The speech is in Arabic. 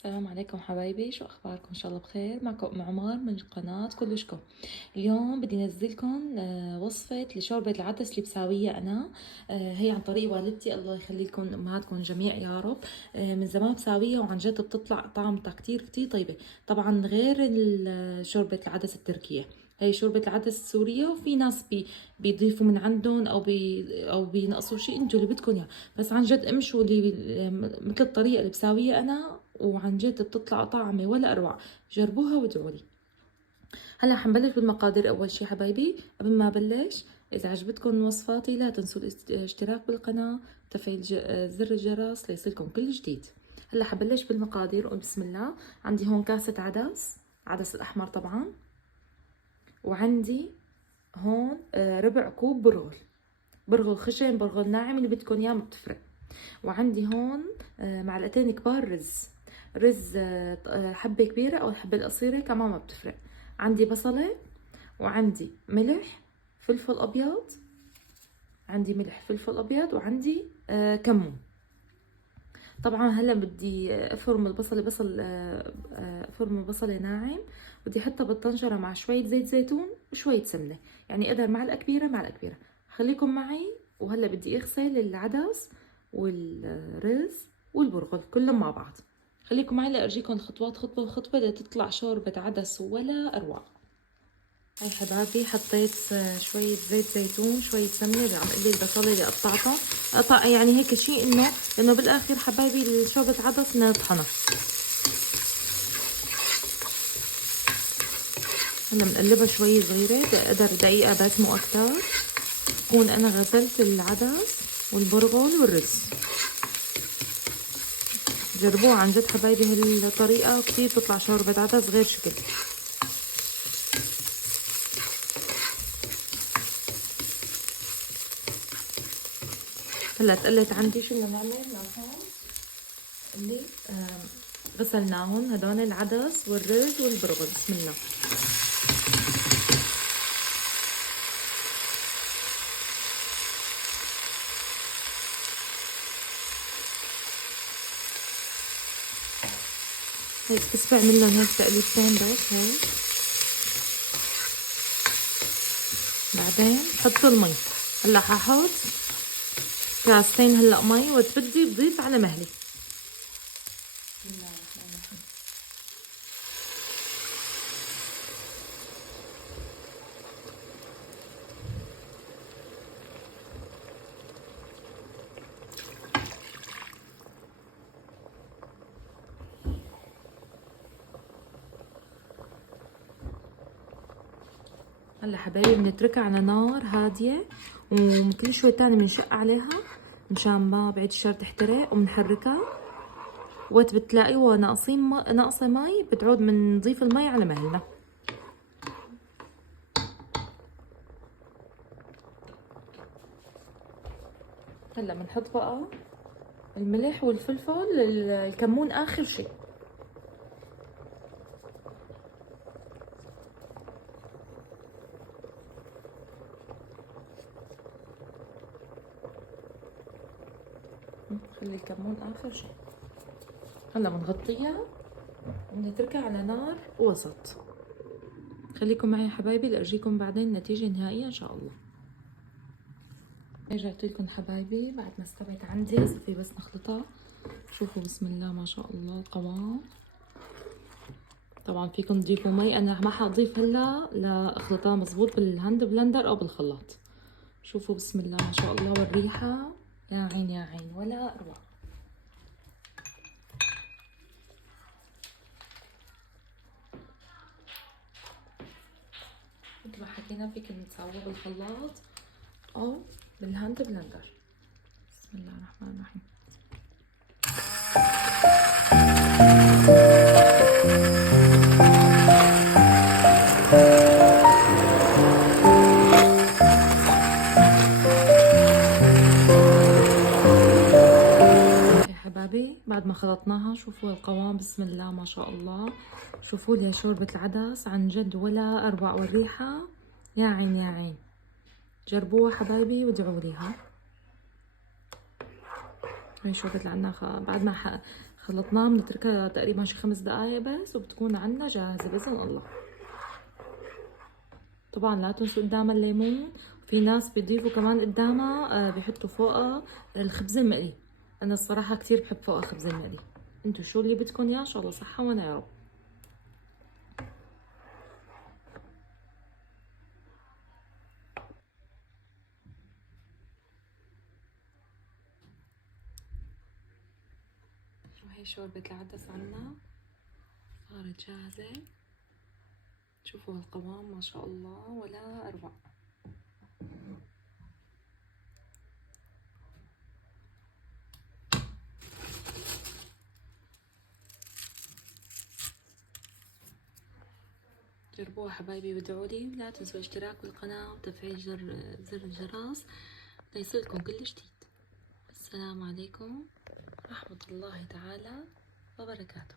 السلام عليكم حبايبي، شو اخباركم؟ ان شاء الله بخير. معكم ام عمر من قناه كلشكم. اليوم بدي انزلكم وصفه لشوربه العدس اللي بساويها انا. هي عن طريق والدتي، الله يخلي لكم امهاتكم جميع يا رب. من زمان بساويها وعن جد بتطلع طعمتها كتير كتير طيبه. طبعا غير شوربه العدس التركيه، هي شوربة العدس السورية، وفي ناس بيضيفوا من عندهم او بينقصوا شيء، انتوا اللي بدكم اياه. بس عن جد امشوا مثل الطريقة اللي بساويها انا، وعن جد بتطلع طعمة ولا اروع. جربوها وادعوا لي. هلا حنبلش بالمقادير. اول شي حبايبي، قبل ما ابلش، اذا عجبتكم وصفاتي لا تنسوا الاشتراك بالقناة وتفعيل زر الجرس ليصلكم كل جديد. هلا حبلش بالمقادير. قول بسم الله. عندي هون كاسة عدس الاحمر طبعا، وعندي هون ربع كوب برغل خشن، برغل ناعم، اللي بدكم اياه ما بتفرق. وعندي هون معلقتين كبار رز حبة كبيرة أو الحبة القصيرة كمان ما بتفرق. عندي بصلة، وعندي ملح، فلفل أبيض، عندي ملح فلفل أبيض، وعندي كمون. طبعا هلا بدي افرم البصلة، افرم البصلة ناعم. بدي احطها بالطنجرة مع شوية زيت زيتون وشوية سمنة، يعني قدر معلقة كبيرة معلقة كبيرة. خليكم معي. وهلا بدي اغسل العدس والرز والبرغل كلهم مع بعض. خليكم معي لارجيكم الخطوات خطوة بخطوة لتطلع شوربة عدس ولا اروع. هاي حبايبي حطيت شوية زيت زيتون، شوية سمنة اللي عم قلي البصلة اللي قطعتها قطع، يعني هيك شيء انه بالاخر حبايبي شوربة عدس بدنا نطحنها. هلا بنقلبها شوي صغيرة بقدر دقيقة بس مو اكتر. بكون انا غسلت العدس والبرغل والرز. جربوها عن جد حبايبي، هالطريقة كتير بتطلع شوربة عدس غير شكل. هلا تقلت عندي. شو بدنا نعمل هون؟ اللي غسلناهم هدول العدس والرز والبرغل. بسم الله. هيك بس بعمل لهم هيك تقليبتين بس هيك. بعدين بحط المي. هلا ححط كاستين هلا مي، وتبدي بضيف على مهلي. بسم الله الرحمن الرحيم. هلا حبايبي بنتركها على نار هادية، وكل شوي تاني بنشق عليها مشان ما بعد الشر تحترق، وبنحركها. وقت بتلاقيوها ناقصة مي بتعود بنضيف المي على مهلنا. هلا بنحط بقى الملح والفلفل، الكمون اخر شي. خلي الكمون اخر شي. هلا بنغطيها وبنتركها على نار وسط. خليكم معي يا حبايبي لأرجيكم بعدين النتيجة النهائية إن شاء الله. رجعت لكم حبايبي بعد ما استوت عندي. صفي بس نخلطها. شوفوا بسم الله ما شاء الله القوام. طبعا فيكم تضيفوا مي، أنا ما حأضيف هلا لأخلطها مزبوط بالهاند بلندر أو بالخلاط. شوفوا بسم الله ما شاء الله، والريحة يا عين يا عين ولا أروع. مثل ما حكينا فيكم تسووها بالخلاط أو بالهاند بلندر. بسم الله الرحمن الرحيم. حبايبي بعد ما خلطناها شوفوا القوام بسم الله ما شاء الله. شوفوا لي شوربة العدس عن جد ولا أروع، والريحة يا عين يا عين. جربوها حبايبي وادعوا ليها. هي شوربة العناخة بعد ما خلطناها بنتركها تقريبا شي 5 دقايق بس وبتكون عنا جاهزة بإذن الله. طبعا لا تنسوا قدامها الليمون، في ناس بيضيفوا كمان قدامها بيحطوا فوقها الخبز المقلي. انا الصراحة كتير بحب فوقها خبز المقلي. انتوا شو اللي بدكم اياه، ان شاء الله صحة وانا يا رب. وهي شوربة العدس عنا صارت جاهزة. شوفوا هالقوام ما شاء الله ولا اروع. جربوها حبايبي وادعوا لي، ولا تنسوا اشتراك بالقناة وتفعيل زر الجرس ليصلكم كل جديد. السلام عليكم ورحمة الله تعالى وبركاته.